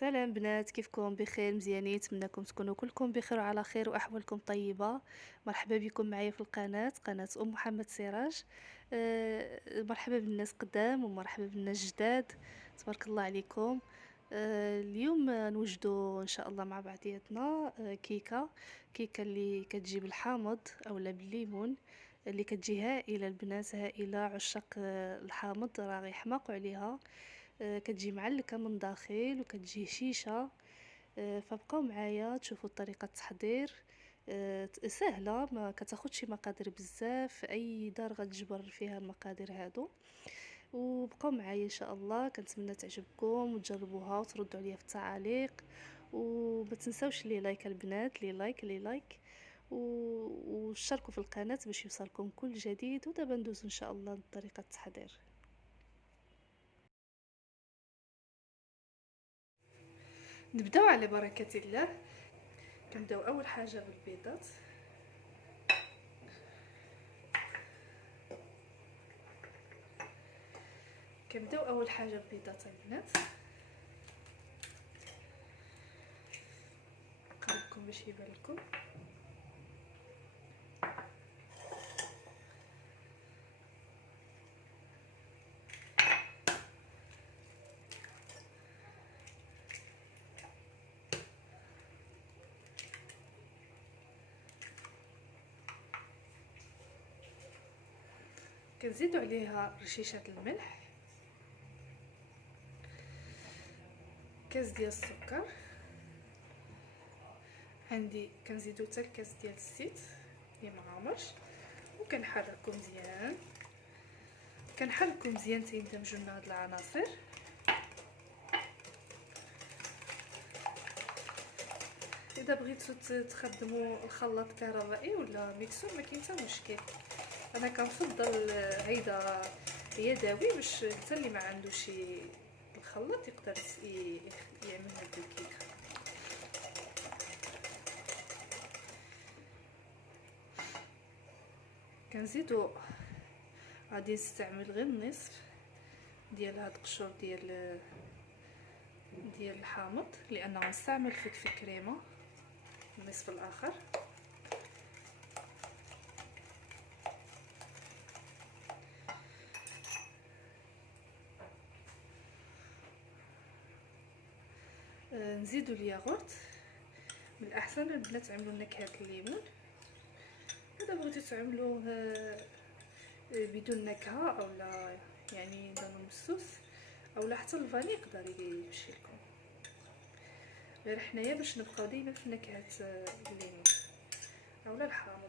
سلام بنات، كيفكم؟ بخير؟ مزيانين؟ نتمنىكم تكونوا كلكم بخير وعلى خير واحوالكم طيبه. مرحبا بكم معايا في قناه ام محمد سراج. مرحبا بالناس قدام ومرحبا بالناس جداد. تبارك الله عليكم. اليوم نوجدوا ان شاء الله مع بعضياتنا كيكه اللي كتجيب الحامض اولا بالليمون، اللي كتجي هائله البنات، هائله عشاق الحامض راه غيحماقوا عليها. كتجي معلكة من داخل وكتجي هشيشة. فبقاو معايا تشوفوا طريقة التحضير. سهلة، ما كتاخدش مقادير بزاف، اي دار غتجبر فيها المقادير هادو. وبقاو معايا ان شاء الله، كنتمنى تعجبكم وتجربوها وتردوا عليا في التعاليق. وما تنساوش لي لايك البنات، لي لايك وشاركوا في القناة باش يوصلكم كل جديد. ودابا ندوزو ان شاء الله لطريقة التحضير. نبداو على بركة الله. كنبداو اول حاجه بالبيضات. البنات، نقربكم باش يبان لكم. كنزيدوا عليها رشيشه الملح، كاس ديال السكر، عندي كنزيدو حتى الكاس ديال الزيت اللي معامرش، وكنحركو مزيان. تيندمجوا لنا هاد العناصر. اذا بغيتو تخدموا الخلاط الكهربائي ولا ميكسور ما كاين حتى مشكل، انا كنفضل هيدا يدوي باش حتى اللي ما عندوش الخلاط يقدر يعمل هاد الكيكه. كنزيدو غادي نستعمل غير النصف ديال هاد القشور ديال الحامض، لانه غنستعمل فكفك كريمه النصف الاخر. نزيدو الياغورت. من الاحسن البنات تعملوا نكهه الليمون، اذا بغيتو تعملوه بدون نكهه اولا يعني دانو مسوس اولا حتى الفاني يقدر يمشي لكم، غير حنايا باش نبقاو ديما في نكهه الليمون اولا الحامض.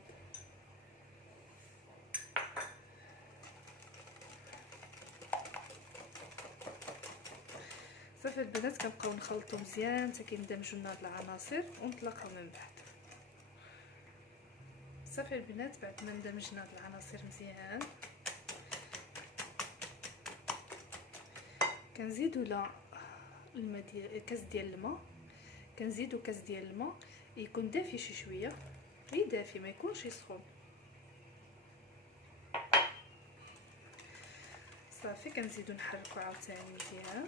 صافي البنات، كنبقاو نخلطو مزيان حتى كيندمجوا لنا هاد العناصر ونطلقوا من بعد. صافي البنات، بعد ما اندمجنا هاد العناصر مزيان كنزيدو لا الماء ديال كاس ديال الماء. كنزيدو كاس ديال الماء يكون دافي شي شويه، غير دافي ما يكونش سخون. صافي كنزيدو نحركو عاوتاني مزيان.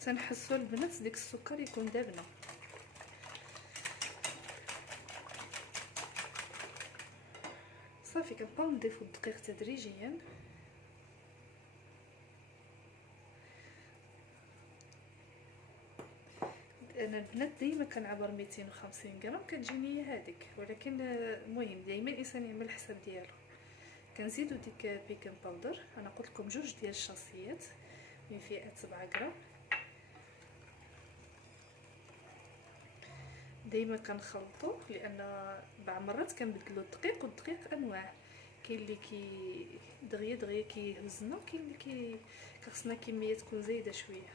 تنحسوا البنات ديك السكر يكون دابنا. صافي كنبقاو نضيفو الدقيق تدريجيا. انا البنات ديما كنعبر 250 غرام كتجيني هي هذيك، ولكن المهم دائما الانسان يعمل الحساب ديالو. كنزيدو ديك بيكين باودر، انا قلت لكم جوج ديال الشاصيات من فئه 7 غرام. دائما كنخلطو لان بعض مرات كنبدلو الدقيق، والدقيق انواع، كاين اللي دغيا كيهزنا، وكاين اللي خصنا كميه تكون زايده شويه.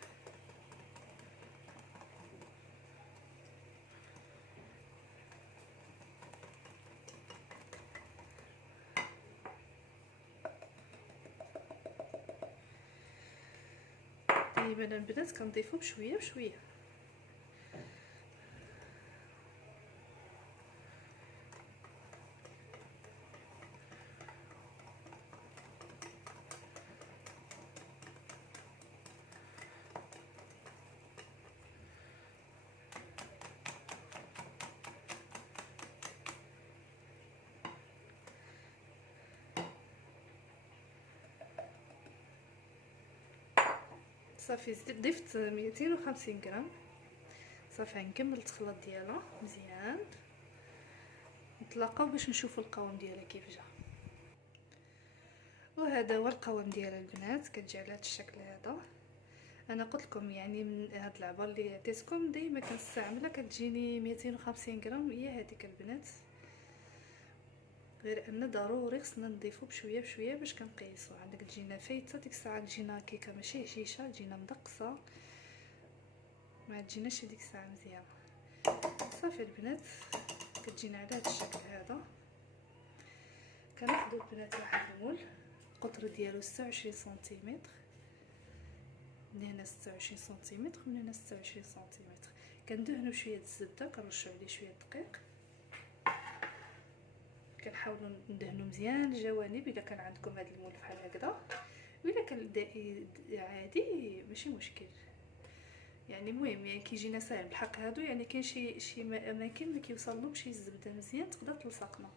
دايما البنات كنضيفو بشويه بشويه. صافي ضفت 250 غرام. صافي نكمل التخليط ديالها مزيان، نتلاقاو باش نشوفوا القوام ديالها كيف جا. وهذا هو القوام ديالها البنات، كتجي على هذا الشكل هذا. انا قلت لكم يعني من هاد العبار اللي عطيتكم ديما كنستعملها كتجيني 250 غرام، هي هذيك البنات. غير ان ضروري خصنا نضيفو بشويه بشويه باش كنقيسو. عندك تجينا فايته ديك الساعه تجينا كيكه ماشي هشيشه، تجينا مدقصه، ما تجيناش ديك الساعه مزيانه. صافي البنات كتجينا على هذا الشكل هذا. كناخذوا البنات واحد المول القطر ديالو 26 سنتيمتر، من هنا 26 سنتيمتر ومن هنا 26 سنتيمتر. كندهنوا شويه الزبده، كنرشوا عليه شويه دقيق، كنحاولوا ندهنوا مزيان الجوانب الا كان عندكم هذا المول بحال هكذا، والا كان عادي ماشي مشكل. يعني المهم يعني كيجينا ساهل بحق هادو. يعني كاين شي اماكن ما كيوصلهمش الزبده مزيان تقدر تلصقنا،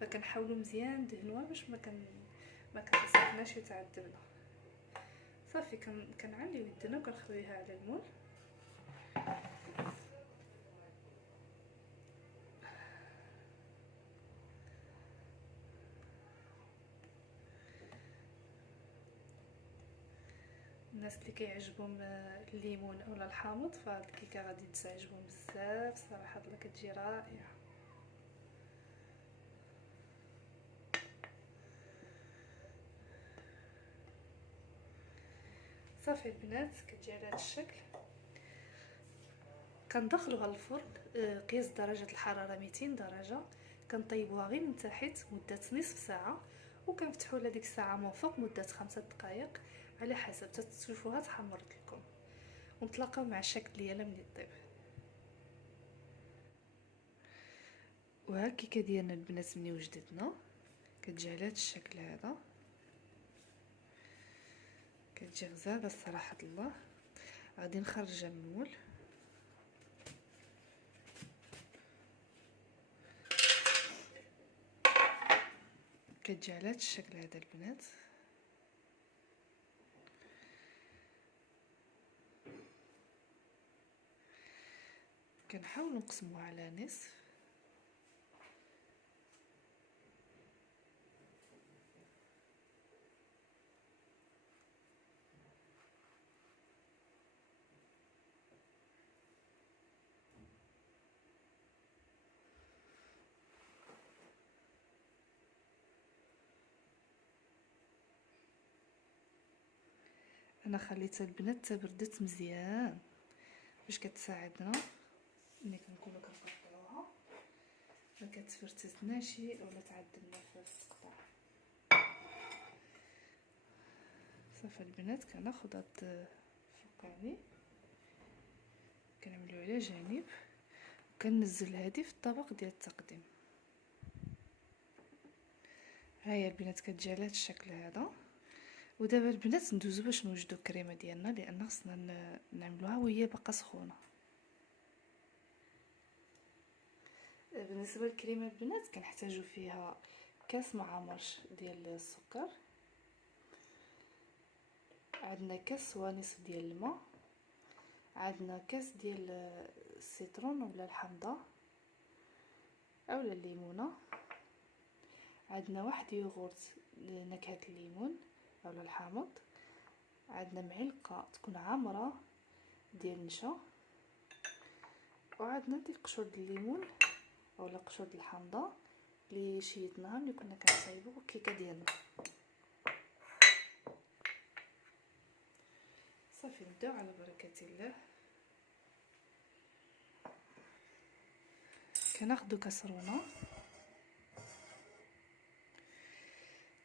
فكنحاولوا مزيان ندهنوها باش ما كتلصقناش وتعذبنا. صافي كنعليو يدنا وكنخويها على المول. الناس اللي كيعجبهم الليمون اولا الحامض فهاد الكيكه غادي تعجبهم بزاف صراحه، الله كتجي رائعه. صافي البنات كتجي على هذا الشكل. كندخلوها للفرن قياس درجه الحراره 200 درجه. كنطيبوها غير من تحت مده نصف ساعه، وكنفتحوا لها ديك الساعه من فوق مده 5 دقائق على حسب تشوفوها تحمرت لكم. ونتلاقاو مع الشكل ديالها ملي طيب. وها الكيكه ديالنا البنات ملي وجدتنا كتجي على هذا الشكل هذا. كتجي غزاله صراحه الله. غادي نخرجها من المول. كتجي على هذا الشكل هذا البنات. كنحاول نقسموها على نصف. انا خليتها البنات تبردت مزيان باش كتساعدنا ملي كنكونوا كنقطعوها ما كتفرتتناش ولا تعذبنا في التقطيع. صافي البنات كناخذ هاد الفوقاني كنعملو على جانب وكننزل هادي في الطبق ديال التقديم. هيا البنات كتجي على هاد الشكل هذا. ودابا البنات ندوزو باش نوجدو الكريمه ديالنا، لان خصنا نعملوها وهي باقا سخونه. بالنسبه للكريمه البنات كنحتاجو فيها كاس معمر ديال السكر، عندنا كاس ونصف ديال الماء، عندنا كاس ديال السيترون ولا الحامضه اولا الليمونه، عندنا واحد يوغورت لنكهه الليمون اولا الحامض، عندنا معلقه تكون عامره ديال النشا، وعندنا ديك قشور ديال الليمون اولا قشور ديال الحامضه اللي شيتناها ملي كنا كنصايبو الكيكه ديالنا. صافي نبداو على بركه الله. كناخذوا كسرونه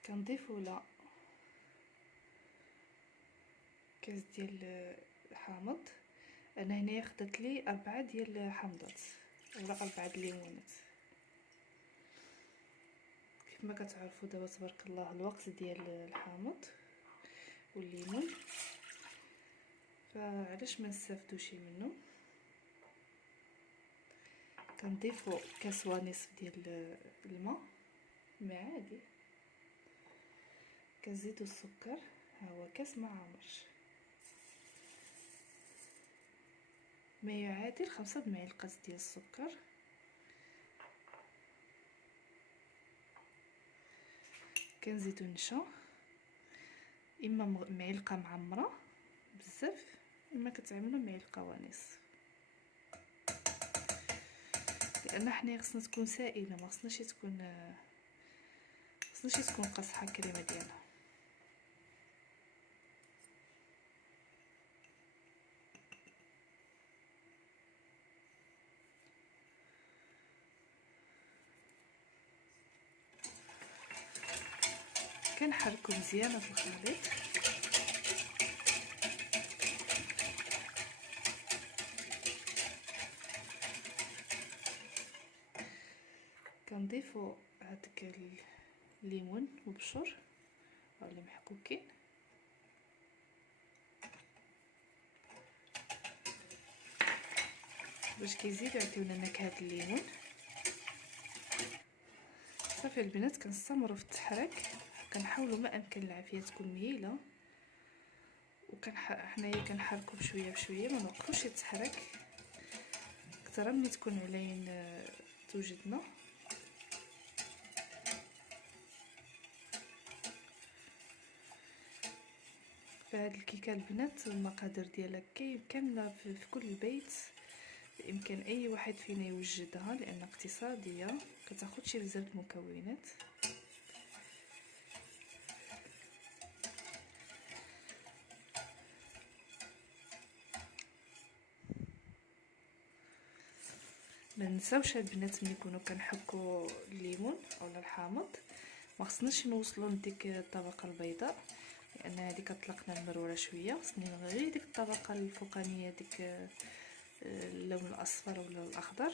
كنضيفوا لها كاس ديال حامض. انا هنايا خدت لي 4 ديال حامضات ولا 4 ليمونات. كيف ما كتعرفوا دابا تبارك الله الوقت ديال الحامض والليمون، فعلاش ما نستافدوش منه. كنضيفوا كاس ونصف ديال الماء عادي، كنزيدوا السكر، ها هو كاس ما عامرش، ما يعادل 5 معالق ديال السكر. كنزيدو النشا، اما معلقه معمره بزاف، اما كتعملوا معلقه ونصف، لان حنا خصنا تكون سائله، ما خصناش تكون قاصحه الكريمه ديالها. كنحركو مزيان في الخليط. كنضيفو هذاك الليمون مبشور ولا محكوكين، باش كيزيد يعطيونا نكهه الليمون. صافي البنات كنستمروا في التحريك، كنحاولوا ما امكن العافيه تكون مهيله، حنايا كنحركوا بشويه بشويه، ما نوقفوش التحريك اكثر ملي تكون علين توجدنا. فهاد الكيكه البنات المقادير ديالها كامله في كل بيت، بامكان اي واحد فينا يوجدها لان اقتصاديه، كتاخدش بزاف المكونات. ما ننساوش البنات ملي نكونوا كنحكوا الليمون اولا الحامض، ما خصناش نوصلوا لديك الطبقه البيضاء، لان هذه كتطلقنا المروره شويه. خصني غير ديك الطبقه الفوقانيه، ديك اللون الاصفر ولا الاخضر،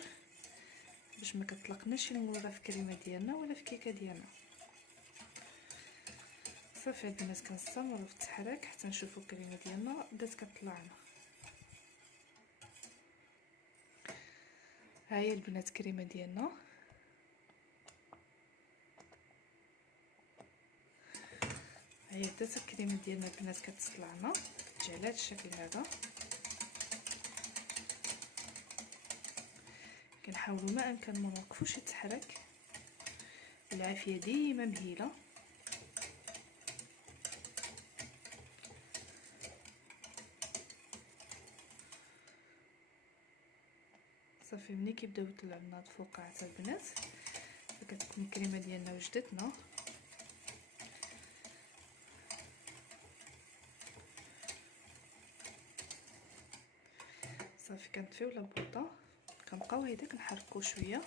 باش ما كتطلقناش المروره في الكريمه ديالنا ولا في الكيكه ديالنا. صافي البنات كنستمروا في التحريك حتى نشوفوا الكريمه ديالنا بدات كطلع لنا. ها هي البنات الكريمه ديالنا، ها هي بدات الكريمه ديالنا البنات كتطلع لنا، كتجي على هذا الشكل هذا. كنحاولوا ما امكن ما نوقفوش التحريك، العافيه ديما مهيله. صافي ملي كيبداو يطلعوا لنا الفقاعات البنات، فكتكون الكريمه ديالنا وجدتنا. صافي كنطفيو لابوطه، كنبقاو هيدا كنحركو شويه.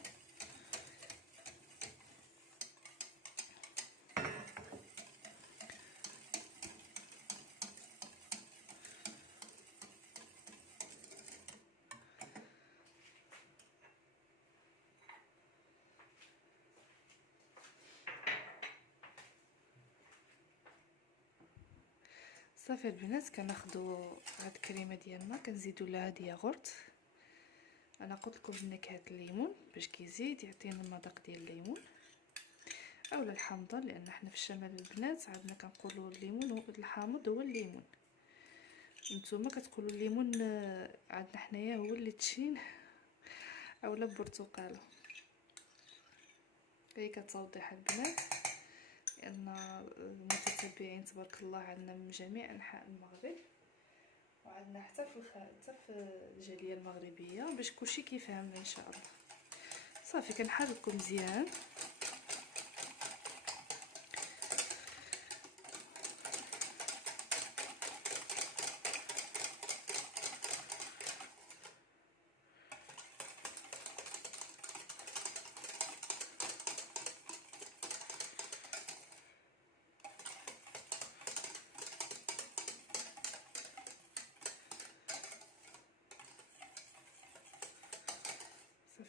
صافي البنات كناخدو هاد الكريمه ديالنا كنزيدو لها هاد الياغورت. انا قلت لكم بنكهه الليمون باش كيزيد يعطينا المذاق ديال الليمون اولا الحامضه، لان حنا في الشمال البنات عندنا كنقولوا الليمون الحامض هو الليمون. نتوما كتقولوا الليمون عندنا حنايا هو اللي تشين اولا البرتقاله. هي كتوضيح البنات، لان المتتبعين تبارك الله عندنا من جميع انحاء المغرب، وعندنا حتى في الجاليه المغربيه، باش كلشي كيفهمنا ان شاء الله. صافي كنحركو مزيان.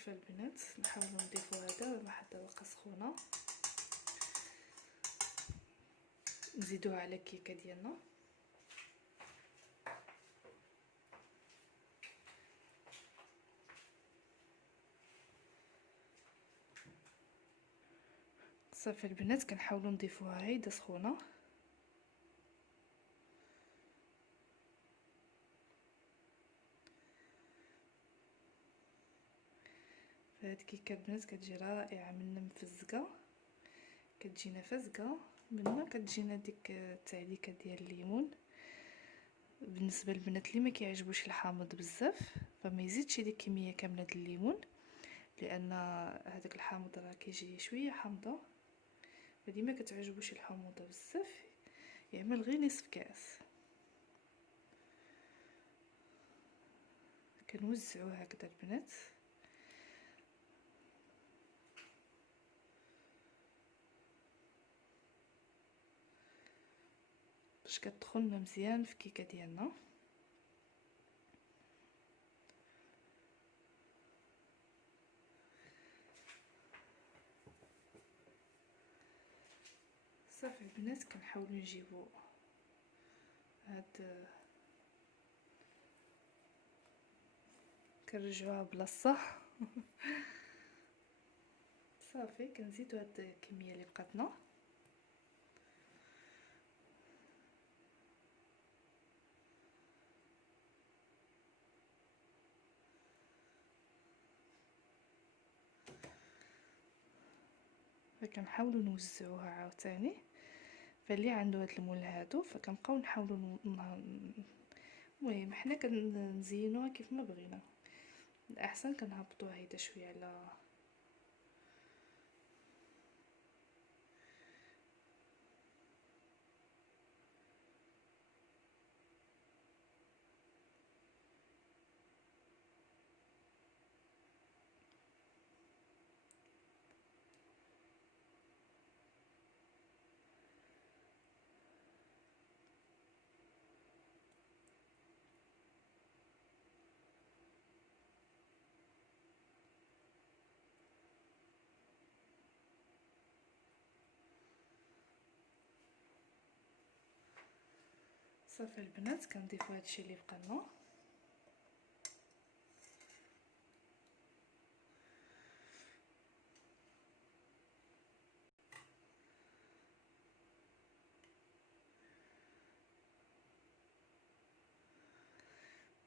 صافي البنات نحاولوا نضيفوا هذا واحد الطبقه سخونه، نزيدوها على الكيكه ديالنا. صافي البنات كنحاولوا نضيفوها هيدا سخونه. فهاد الكيكه البنات كتجي رائعه منا مفزقه، كتجينا فزقه منا كتجينا ديك التعليكه ديال الليمون. بالنسبه للبنات اللي ما كيعجبوش الحامض بزاف فما يزيدش ديك كميه كامله ديال الليمون، لان هذاك الحامض راه كيجي شويه حامضه، فاللي ما كتعجبوش الحموضه بزاف يعمل غير نصف كاس. كنوزعوها هكذا البنات. باش كتدخلنا مزيان في الكيكه ديالنا. صافي البنات كنحاولوا نجيبو هاد كنرجعوها بلاصه. صافي كنزيدو هاد الكميه اللي بقاتنا. فكنحاولوا نوزعوها عاوتاني. فاللي عنده هاد المول هادو فكنبقاو نحاولوا المهم حنا كنزينوها كيف ما بغينا. الاحسن كنهبطوها هيدا شويه على صافي البنات كنضيفوا هادشي اللي بقى لنا.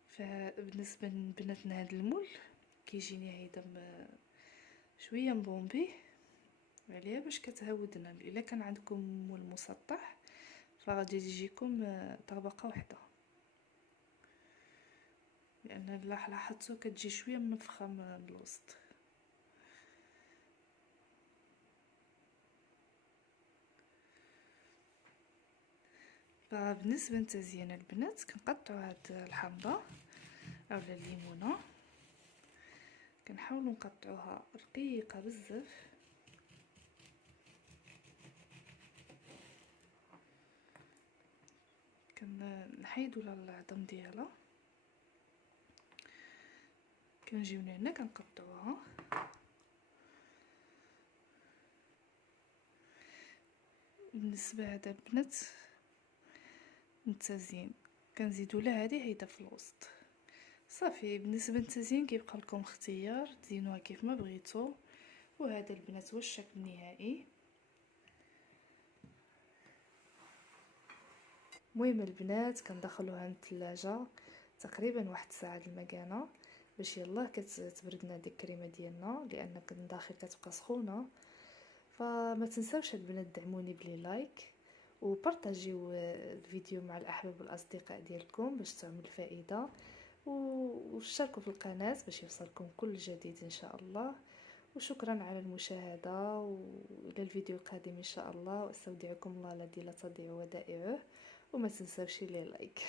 فبالنسبه لبناتنا هذا المول كيجيني هيدا شويه مبومبي عليها باش كتهودنا. الا كان عندكم مول مسطح فغادي يجيكم طبقه واحده، لان لاحظتوا كتجي شويه منفخه من الوسط. فبالنسبه لتزيين البنات كنقطعوا هاد الحامضه اولا الليمونه، كنحاولوا نقطعوها رقيقه بزاف. كنحيدوا العظم ديالها، كنجيو هنا كنقطعوها. بالنسبه هذا البنات التزيين كنزيدوا لها هذه هيدا في الوسط. صافي بالنسبه للتزيين كيبقى لكم اختيار تزينوها كيف ما بغيتو. وهذا البنات هو الشكل النهائي. المهم البنات كندخلوها للثلاجه تقريبا واحد ساعه المكانه باش يلاه كتبردنا ديك الكريمه ديالنا، لان من داخل كتبقى سخونه. فما تنساوش البنات دعموني بلي لايك وبارطاجيو الفيديو مع الاحباب والاصدقاء ديالكم باش تعمل الفائده، واشتركوا في القناه باش يوصلكم كل جديد ان شاء الله. وشكرا على المشاهده، والى الفيديو القادم ان شاء الله. واستودعكم الله الذي لا تضيع ودائعه. وما تنساوش لي لايك.